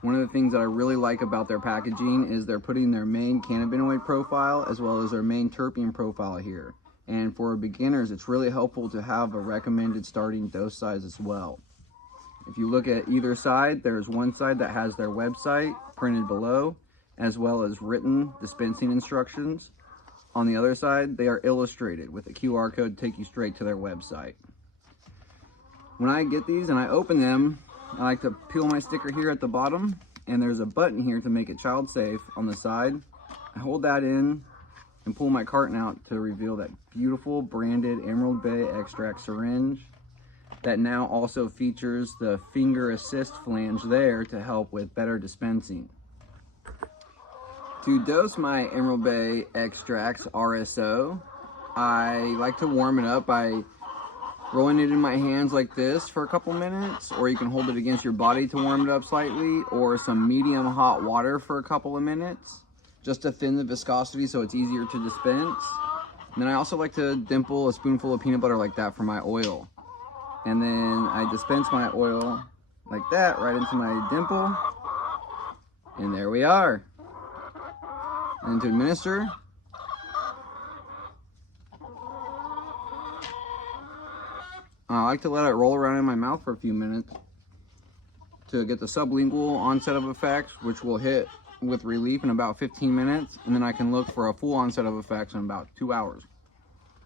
One of the things that I really like about their packaging is they're putting their main cannabinoid profile as well as their main terpene profile here. And for beginners, it's really helpful to have a recommended starting dose size as well. If you look at either side, there's one side that has their website printed below, as well as written dispensing instructions. On the other side, they are illustrated with a QR code to take you straight to their website. When I get these and I open them, I like to peel my sticker here at the bottom, and there's a button here to make it child safe on the side. I hold that in and pull my carton out to reveal that beautiful branded Emerald Bay extract syringe that now also features the finger assist flange there to help with better dispensing. To dose my Emerald Bay extracts RSO, I like to warm it up by rolling it in my hands like this for a couple minutes, or you can hold it against your body to warm it up slightly, or some medium hot water for a couple of minutes, just to thin the viscosity so it's easier to dispense. And then I also like to dimple a spoonful of peanut butter like that for my oil. And then I dispense my oil like that right into my dimple, and there we are. And to administer, I like to let it roll around in my mouth for a few minutes to get the sublingual onset of effects, which will hit with relief in about 15 minutes, and then I can look for a full onset of effects in about 2 hours.